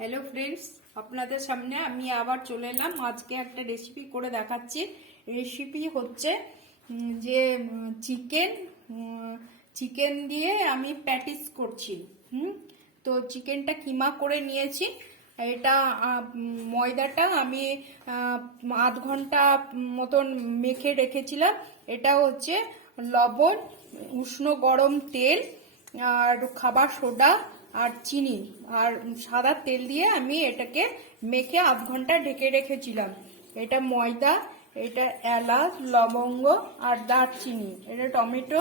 Hello friends, আপনাদের সামনে আমি আবার চলে এলাম। আজকে একটা রেসিপি করে দেখাচ্ছি। রেসিপি হচ্ছে যে চিকেন দিয়ে আমি প্যাটিস করছি। তো চিকেনটা কিমা করে নিয়েছি। এটা ময়দাটা আমি আধ ঘন্টা মতন মেখে রেখেছিলাম। এটা হচ্ছে লবণ, উষ্ণ গরম তেল আর খাবার সোডা আর চিনি আর সাদা তেল দিয়ে আমি এটাকে মেখে আধ ঘন্টা ঢেকে রেখেছিলাম। এটা ময়দা, এটা এলাচ, লবঙ্গ আর দারচিনি, এটা টমেটো,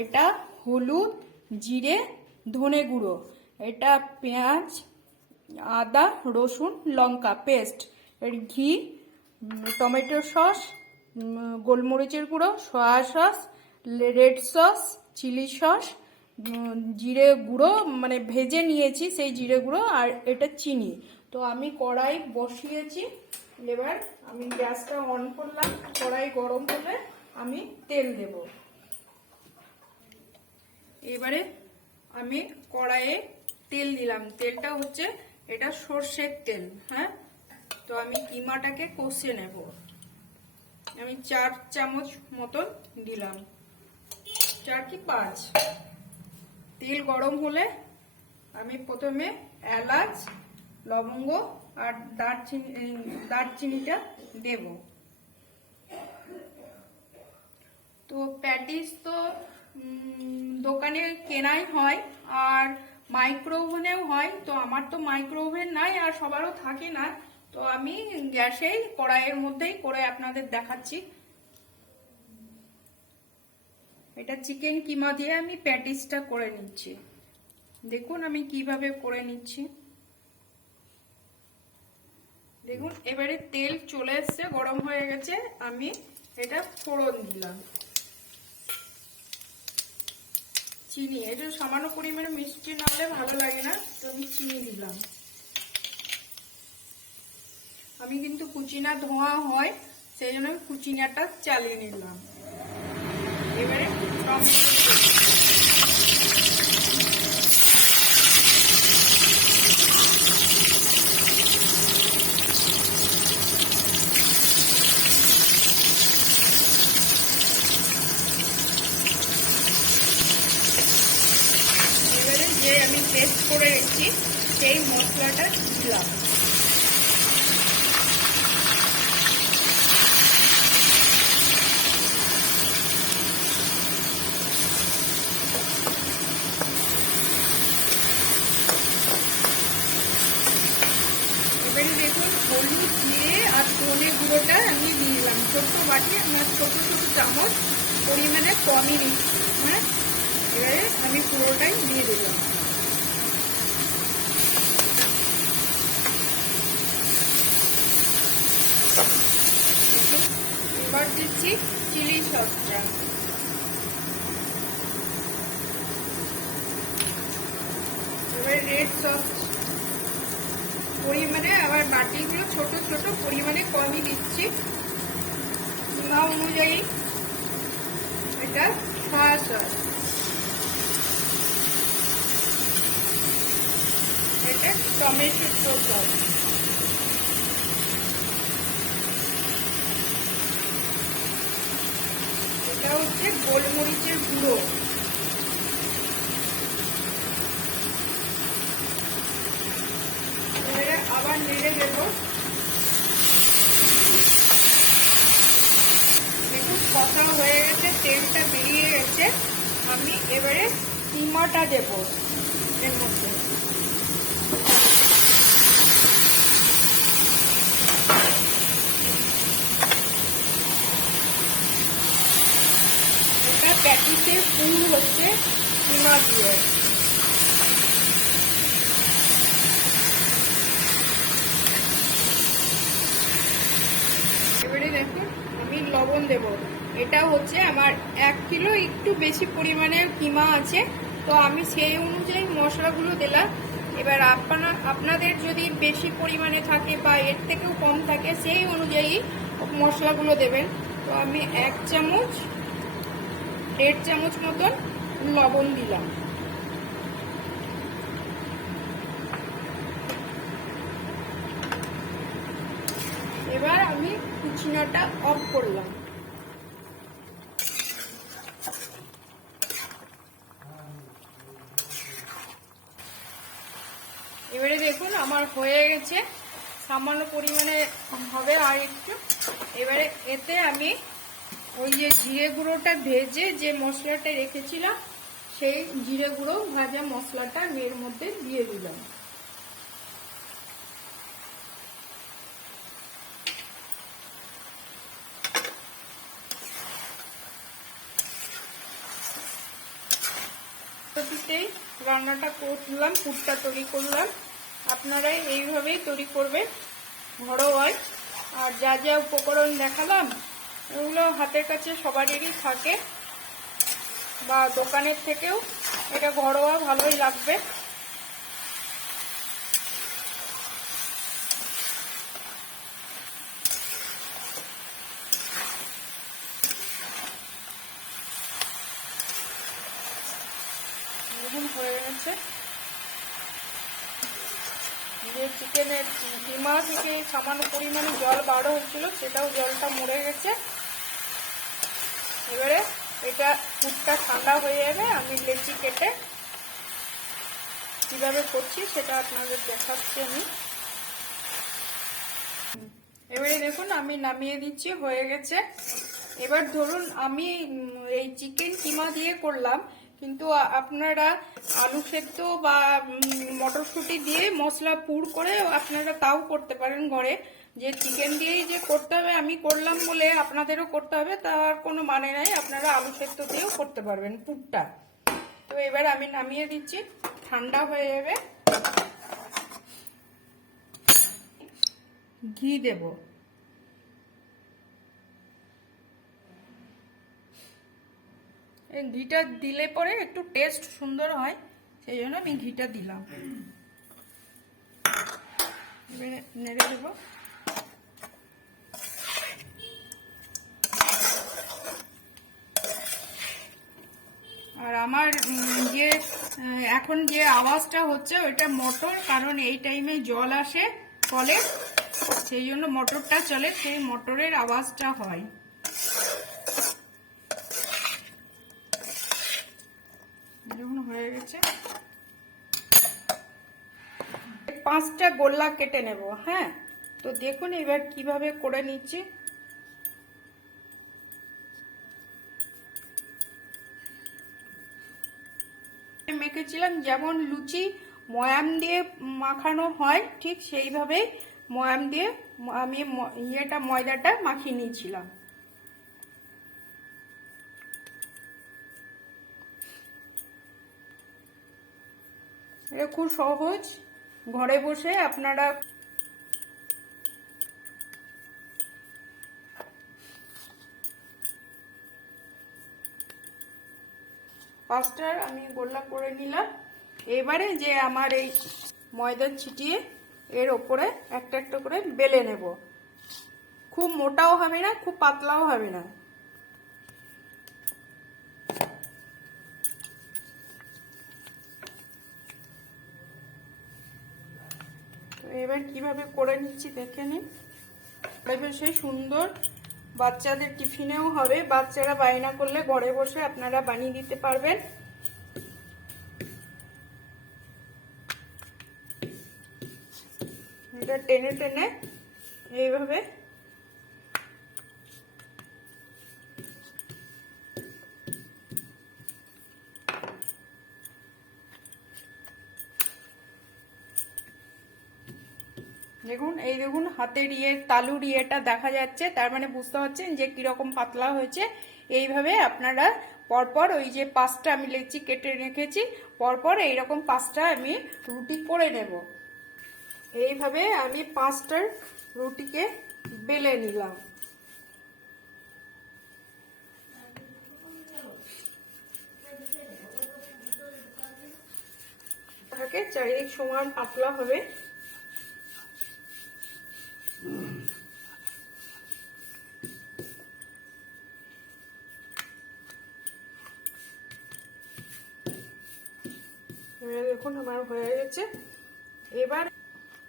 এটা হলুদ, জিরে, ধনে গুঁড়ো, এটা পেঁয়াজ, আদা, রসুন, লঙ্কা পেস্ট, এর ঘি, টমেটো সস, গোলমরিচের গুঁড়ো, soya sauce, red sauce, chilli sauce, জিরে গুঁড়ো মানে ভেজে নিয়েছি সেই জিরে গুঁড়ো, আর এটা চিনি। তো আমি কড়াই বসিয়েছি। এবার আমি গ্যাসটা অন করলাম। কড়াই গরম হলে আমি তেল দেব। এবারে আমি কড়াইয়ে তেল দিলাম। তেলটা হচ্ছে এটা সর্ষের তেল। হ্যাঁ, তো আমি কিমাটাকে কষে নেব। আমি 4 চামচ মতন দিলাম, 4 কি 5। তেল গরম হলে আমি প্রথমে এলাচ, লবঙ্গ আর দারচিনিটা দেব। তো প্যাটিস তো দোকানে কেনাই হয় আর মাইক্রো ওভেনেও হয়। তো আমার তো মাইক্রো ওভেন নাই আর সবারও থাকে না, তো আমি গ্যাসেই কড়াইয়ের মধ্যেই করে আপনাদের দেখাচ্ছি। এটা চিকেন কিমা দিয়ে আমি প্যাটিসটা করে নিচ্ছি। দেখুন আমি কিভাবে করে নিচ্ছি। দেখুন এবারে তেল চলে এসছে, গরম হয়ে গেছে। আমি এটা ফোড়ন দিলাম। চিনি, এটা সামান্য পরিমাণে মিষ্টি না হলে ভালো লাগে না, তো আমি চিনি দিলাম। আমি কিন্তু কুচিনা ধোয়া হয়, সেই জন্য আমি কুচিনাটা চালিয়ে নিলাম। এবারে টমেটো, এবারে যে আমি পেস্ট করে রেখেছি সেই মশলাটা দিলাম। এবারে দেখুন হলুদ, জিরে আর ধনে গুঁড়োটা আমি দিয়ে দিলাম। ছোট্ট বাটি, আমার ছোট ছোট চামচ পরিমাণে কমই নিচ্ছি। হ্যাঁ, এবারে আমি পুরোটাই দিয়ে দিলাম। এবার দিচ্ছি চিলি সসটা। এবার রেড সস পরিমাণে, আবার বাটিগুলো ছোট ছোট পরিমাণে কমই দিচ্ছি কিমা অনুযায়ী। এটা সয়া সস, এটা টমেটো সস, এটা হচ্ছে গোলমরিচের গুঁড়ো। আবার নেড়ে দেবো। দেখুন কষা হয়ে গেছে, তেলটা বেরিয়ে গেছে। আমি এবারে কিমাটা দেব এর মধ্যে। এটা প্যাটিসের ফুল হচ্ছে কিমা দিয়ে। এবারে দেখুন আমি লবণ দেব। এটা হচ্ছে আমার 1 কিলো একটু বেশি পরিমাণে কিমা আছে, তো আমি সেই অনুযায়ী মশলাগুলো দিলাম। এবার আপনাদের যদি বেশি পরিমাণে থাকে বা এর থেকেও কম থাকে সেই অনুযায়ী মশলাগুলো দেবেন। তো আমি 1 চামচ 1.5 চামচ মতন লবণ দিলাম। এবার আমি কুচিনাটা অফ করলাম। এবারে দেখুন আমার হয়ে গেছে, সামান্য পরিমাণে হবে আর একটু। এবারে এতে আমি ওই যে জিরে গুঁড়োটা ভেজে যে মশলাটা রেখেছিলাম সেই জিরে গুঁড়ো ভাজা মশলাটা এর মধ্যে দিয়ে দিলাম। রান্নাটা করলাম, পুরটা তৈরি করলাম। আপনারা এইভাবেই তৈরি করবেন ঘরোয়ায়। আর যা যা উপকরণ দেখালাম এগুলো হাতের কাছে সবারই থাকে, বা দোকানের থেকেও এটা ঘরোয়া ভালোই লাগবে। হয়ে গেছে যে চিকেনের কিমা থেকে সামান্য পরিমাণে জল বার হয়েছিল সেটাও জলটা মরে গেছে। এবারে এটা পুরটা ঠান্ডা হয়ে যাবে, আমি লেচি কেটে কিভাবে করছি সেটা আপনাদের দেখাচ্ছি আমি। এবারে দেখুন আমি নামিয়ে দিচ্ছি, হয়ে গেছে। এবার ধরুন আমি এই চিকেন কিমা দিয়ে করলাম, কিন্তু আপনারা আলু সেদ্ধ বা মটরশুঁটি দিয়ে মশলা পুর করে আপনারা তাও করতে পারেন ঘরে। যে চিকেন দিয়েই যে করতে হবে আমি করলাম বলে আপনাদেরও করতে হবে তার কোনো মানে নাই, আপনারা আলু সেদ্ধ দিয়েও করতে পারবেন পুরটা। তো এবার আমি নামিয়ে দিচ্ছি, ঠান্ডা হয়ে যাবে। ঘি দেব, ঘিটা দিলে পরে একটু টেস্ট সুন্দর হয়, সেই জন্য আমি ঘিটা দিলাম। এবারে নেড়ে দেব। আর আমার যে এখন যে আওয়াজটা হচ্ছে ওইটা মোটর, কারণ এই টাইমে জল আসে কলে, সেই জন্য মোটরটা চলে, সেই মোটরের আওয়াজটা হয়। যখন হয়ে গেছে 5টা গোল্লা কেটে নেব। হ্যাঁ, তো দেখুন এবার কিভাবে করে নিচ্ছি। মেখেছিলাম যেমন লুচি ময়াম দিয়ে মাখানো হয় ঠিক সেইভাবেই ময়াম দিয়ে আমি ময়দাটা মাখিয়ে নিয়েছিলাম। এটা খুব সহজ, ঘরে বসে আপনারা পাঁচটার আমি গোল্লা করে নিলাম। এবারে যে আমার এই ময়দা ছিটিয়ে এর ওপরে একটা একটা করে বেলে নেব। খুব মোটাও হবে না, খুব পাতলাও হবে না। এবার কিভাবে করে নিচ্ছি দেখে নিন। বেশি সুন্দর, বাচ্চাদের টিফিনেও হবে, বাচ্চারা বায়না করলে ঘরে বসে আপনারা বানিয়ে দিতে পারবেন। এটা টেনে টেনে এইভাবে দেখুন, এই দেখুন হাতের তালুর ইয়েটা দেখা যাচ্ছে, তার মানে বুঝতে পারছেন যে কিরকম পাতলা হয়েছে। এইভাবে আপনারা পরপর ওই যে 5টা আমি লেচি কেটে রেখেছি, পরপর এইরকম 5টা আমি রুটি করে নেব। এইভাবে আমি 5টার রুটিকে বেলে নিলাম। চারিদিক সমান পাতলা হবে। দেখুন আমার হয়ে গেছে। এবার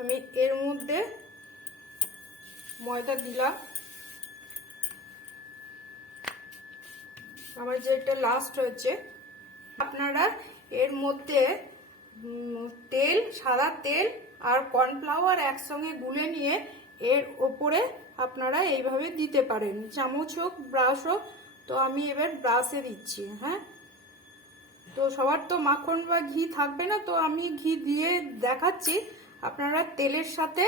আমি এর মধ্যে ময়দা দিলাম। আমার যেটা লাস্ট হয়েছে, আপনারা এর মধ্যে তেল, সাদা তেল আর কর্নফ্লাওয়ার একসঙ্গে গুলে নিয়ে এর ওপরে আপনারা এইভাবে দিতে পারেন, চামচ হোক ব্রাশ হোক। তো আমি এবার ব্রাশে দিচ্ছি। হ্যাঁ, তো সবার তো মাখন বা ঘি থাকবে না, তো আমি ঘি দিয়ে দেখাচ্ছি। আপনারা তেলের সাথে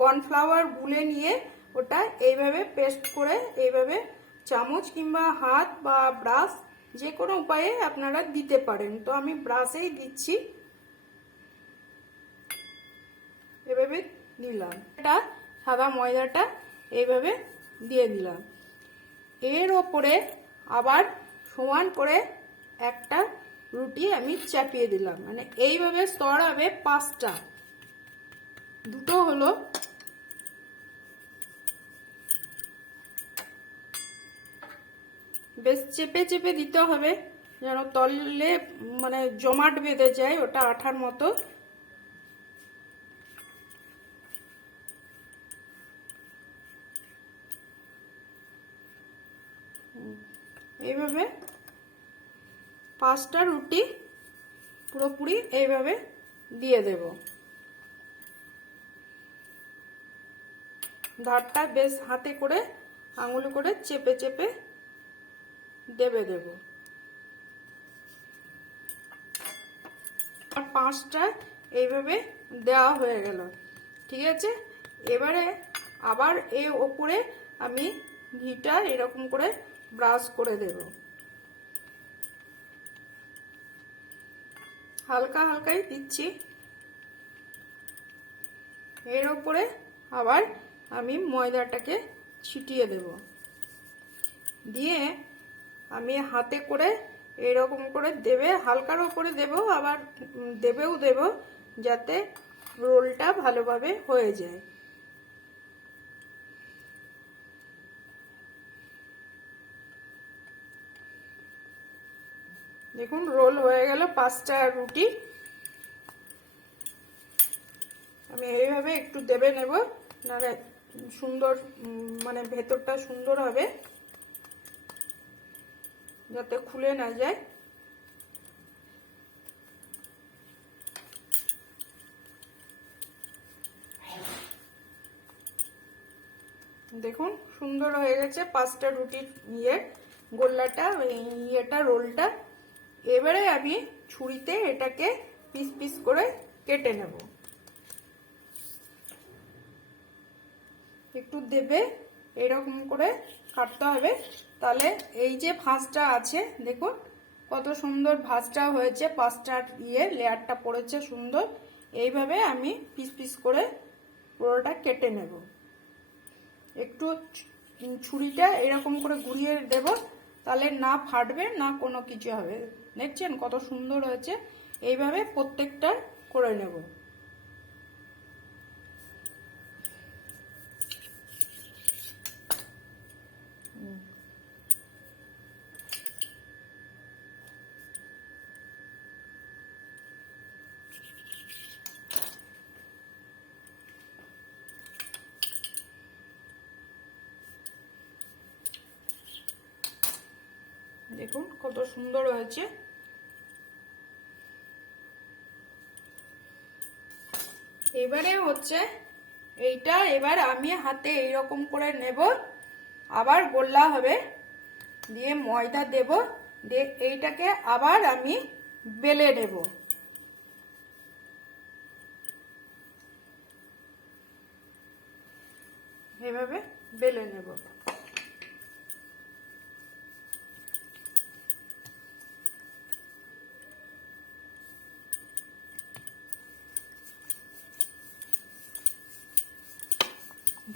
কর্নফ্লাওয়ার গুলে নিয়ে ওটা এইভাবে পেস্ট করে এইভাবে চামচ কিংবা হাত বা ব্রাশ যে কোনো উপায়ে আপনারা দিতে পারেন। তো আমি ব্রাশেই দিচ্ছি, এভাবে দিলাম। এটা সাদা ময়দাটা এইভাবে দিয়ে দিলাম। এর ওপরে আবার সমান করে একটা রুটি আমি চাপিয়ে দিলাম, মানে এইভাবে স্তর হবে 5টা। দুটো হলো, বেশ চেপে চেপে দিতে হবে যেন তলে মানে জমাট বেঁধে যায়, ওটা আঠার মতো। এইভাবে 5টা রুটি পুরোপুরি এইভাবে দিয়ে দেব। ধারটা বেশ হাতে করে আঙুল করে চেপে চেপে দেব। আর 5টা এইভাবে দেওয়া হয়ে গেল। ঠিক আছে, এবারে আবার এর ওপরে আমি ঘিটা এরকম করে ব্রাশ করে দেব, হালকা হালকাই দিচ্ছি। এর ওপরে আবার আমি ময়দাটাকে ছিটিয়ে দেব, দিয়ে আমি হাতে করে এরকম করে দেবে, হালকার ওপরে দেব, আবার দেব যাতে রোলটা ভালোভাবে হয়ে যায়। দেখুন রোল হয়ে গেল 5টা রুটি। আমি এইভাবে একটু দেবে নেব, নাহলে সুন্দর মানে ভেতরটা সুন্দর হবে, যাতে খুলে না যায়। দেখুন সুন্দর হয়ে গেছে 5টা রুটির গোল্লাটা, রোলটা। এবারে আমি ছুরিতে এটাকে পিস পিস করে কেটে নেব। একটু দেবে এরকম করে কাটতে হবে, তাহলে এই যে ভাঁজটা আছে দেখুন কত সুন্দর ভাঁজটা হয়েছে, 5টার লেয়ারটা পড়েছে সুন্দর। এইভাবে আমি পিস পিস করে পুরোটা কেটে নেব। একটু ছুরিটা এরকম করে ঘুরিয়ে দেব, তাহলে না ফাটবে না কোনো কিছু হবে। দেখছেন কত সুন্দর হয়েছে। এইভাবে প্রত্যেকটা করে নেব। দেখুন কত সুন্দর হয়েছে। এবারে হচ্ছে এইটা, এবার আমি হাতে এইরকম করে নেব, আবার গোল্লা হবে, দিয়ে ময়দা দেব, দিয়ে এইটাকে আবার আমি বেলে নেব। এভাবে বেলে নেব।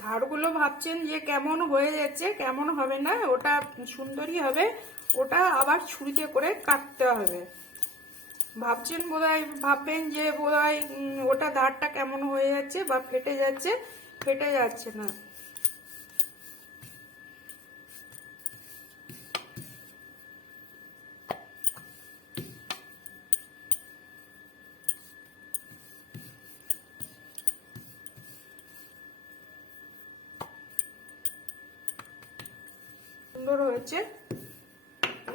ধারগুলো ভাবছেন যে কেমন হয়ে যাচ্ছে, কেমন হবে না, ওটা সুন্দরই হবে। ওটা আবার ছুরিতে করে কাটতে হবে। ভাবছেন বোধহয়, ভাববেন যে বোধহয় ওটা ধারটা কেমন হয়ে যাচ্ছে বা ফেটে যাচ্ছে, ফেটে যাচ্ছে না। সুন্দর হয়েছে।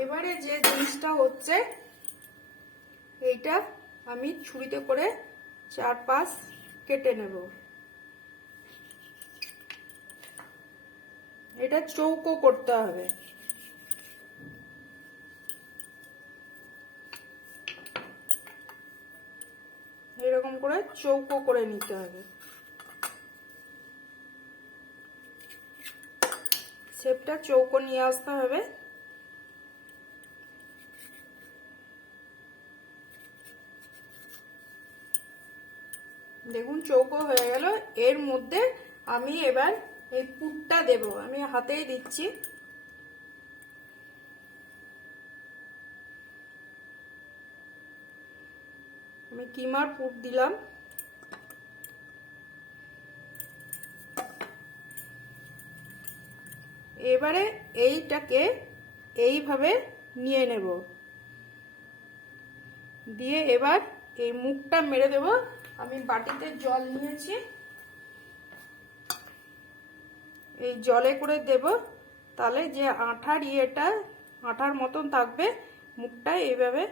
এবারে যে জিনিসটা হচ্ছে, এইটা আমি ছুরিতে করে 4-5 কেটে নেব। এটা চৌকো করতে হবে। এরকম করে চৌকো করে নিতে হবে। শেপটা চৌকো নিয়ে আসতে হবে। দেখুন চৌকো হয়ে গেল। এর মধ্যে আমি এবার এই পুরটা দেব। আমি হাতেই দিচ্ছি। আমি কিমার পুর দিলাম। এবারে এইটাকে এইভাবে নিয়ে নেব, দিয়ে এবার এই মুখটা মেরে দেব। আমি বাটিতে জল নিয়েছি, এই জলে করে দেব। তাহলে যে আঠার ইয়েটা আঠার মতন থাকবে, মুখটা এইভাবে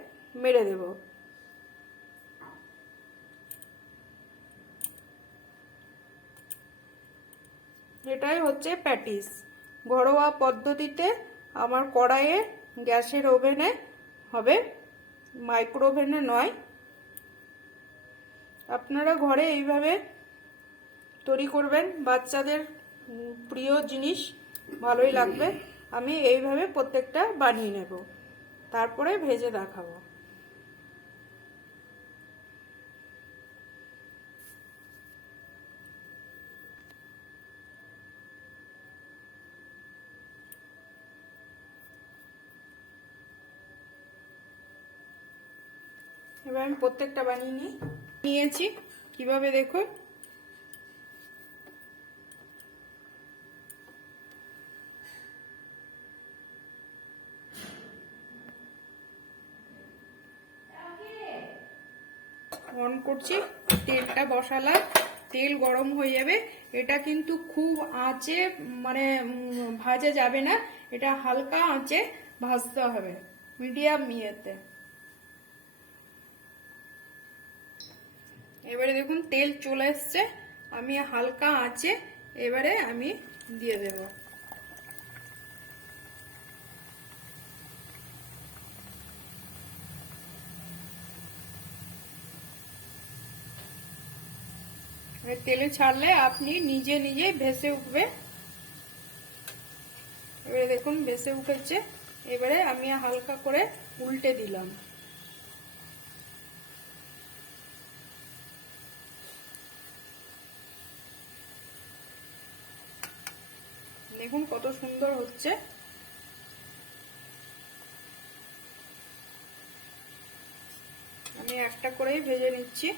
মেরে দেব। এটাই হচ্ছে প্যাটিস। ঘরোয়া পদ্ধতিতে আমার কড়াইয়ে, গ্যাসের ওভেনে হবে, মাইক্রো ওভেনে নয়। আপনারা ঘরে এইভাবে তৈরি করবেন, বাচ্চাদের প্রিয় জিনিস, ভালোই লাগবে। আমি এইভাবে প্রত্যেকটা বানিয়ে নেব, তারপরে ভেজে দেখাবো। এবার আমি প্রত্যেকটা বানিয়ে নিয়েছি। কিভাবে দেখুন, অন করছি, তেলটা বসালাম, তেল গরম হয়ে যাবে। এটা কিন্তু খুব আঁচে মানে ভাজা যাবে না, এটা হালকা আঁচে ভাজতে হবে, মিডিয়াম ইয়েতে। এবারে দেখুন তেল চলে এসছে, আমি হালকা আঁচে এবারে আমি দিয়ে দেব। তেলে ছাড়লে আপনি নিজে নিজে ভেসে উঠবে। এবারে দেখুন ভেসে উঠেছে। এবারে আমি হালকা করে উল্টে দিলাম। দেখুন কত সুন্দর হচ্ছে। আমি একটা করেই ভেজে নিচ্ছি।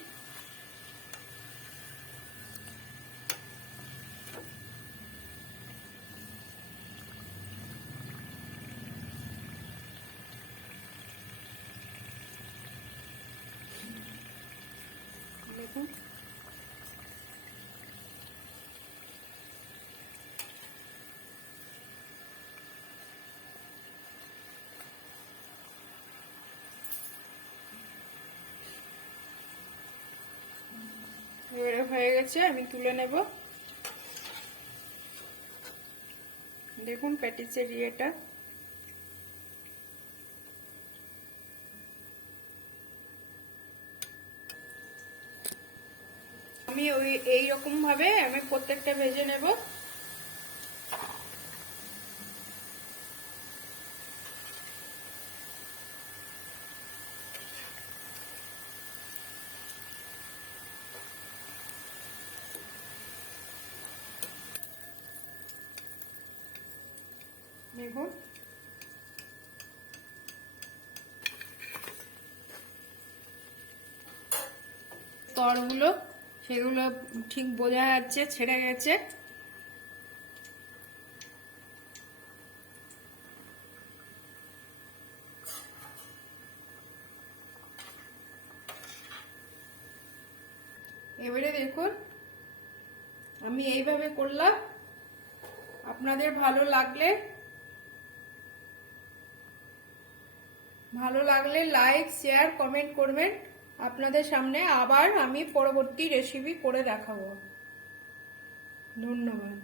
দেখুন এবারে হয়ে গেছে, আমি তুলে নেব। দেখুন প্যাটিসের ইয়েটা। আমি এইরকম ভাবে আমি প্রত্যেকটা ভেজে নেব। দেখুন স্তরগুলো, সেগুলো ঠিক বোঝা যাচ্ছে ছেড়ে গেছে। এবারে দেখুন আমি এইভাবে করলাম। আপনাদের ভালো লাগলে ভালো লাগলে লাইক শেয়ার কমেন্ট করবেন। আপনাদের সামনে আবার আমি পরবর্তী রেসিপি করে দেখাবো। ধন্যবাদ।